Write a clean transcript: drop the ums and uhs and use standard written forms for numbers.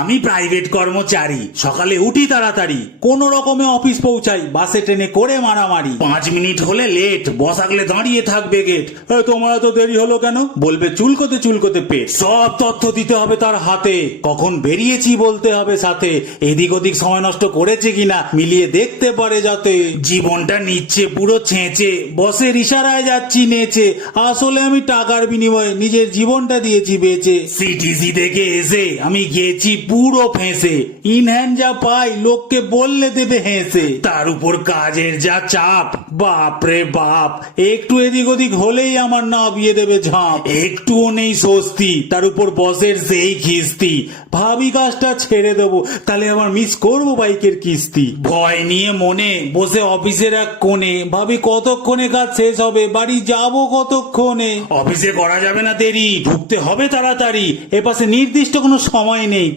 আমি প্রাইভেট কর্মচারী, সকালে উঠি তাড়াতাড়ি, কোন রকমে অফিস পৌঁছাই, বাসে ট্রেনে করে মারামারি, 5 মিনিট হলে লেট, বস আগলে দাঁড়িয়ে থাকবে গেট, তোমার এত দেরি হলো কেন, বলবে চুলকোতে চুলকোতে পেট, সব তথ্য দিতে হবে তার হাতে, কখন বেরিয়েছি বলতে হবে সাথে, এদিক ওদিক সময় নষ্ট করেছে কিনা মিলিয়ে দেখতে পারে যাতে, জীবনটা নিচ্ছে পুরো ছেঁচে, বসের ইশারায় যাচ্ছি নেচে, আসলে আমি টাকার বিনিময়ে নিজের জীবনটা দিয়েছি বেচে, সিটিসি থেকে এসে আমি গেছি পুরো ফেঁসে, ইনহ্যান্ড যা পাই লোককে বললে দেবে হেসে, তার উপর কাজের যা চাপ, বাপ রে বাপ, একটু এদিক ওদিক হলেই আমার নাবিয়ে দেবে ঝাঁপ, একটুও নেই স্বস্তি, তার উপর বসের সেই খিস্তি, ভাবি কাজটা ছেড়ে দেবো তাহলে আবার মিস করবো বাইকের কিস্তি, ভয় নিয়ে মনে বসে অফিসের এক কোণে ভাবি কতক্ষণে কাজ শেষ হবে, বাড়ি যাবো কতক্ষণে, অফিসে করা যাবে না দেরি, ঢুকতে হবে তাড়াতাড়ি, এপাশে নির্দিষ্ট কোনো সময় নেই,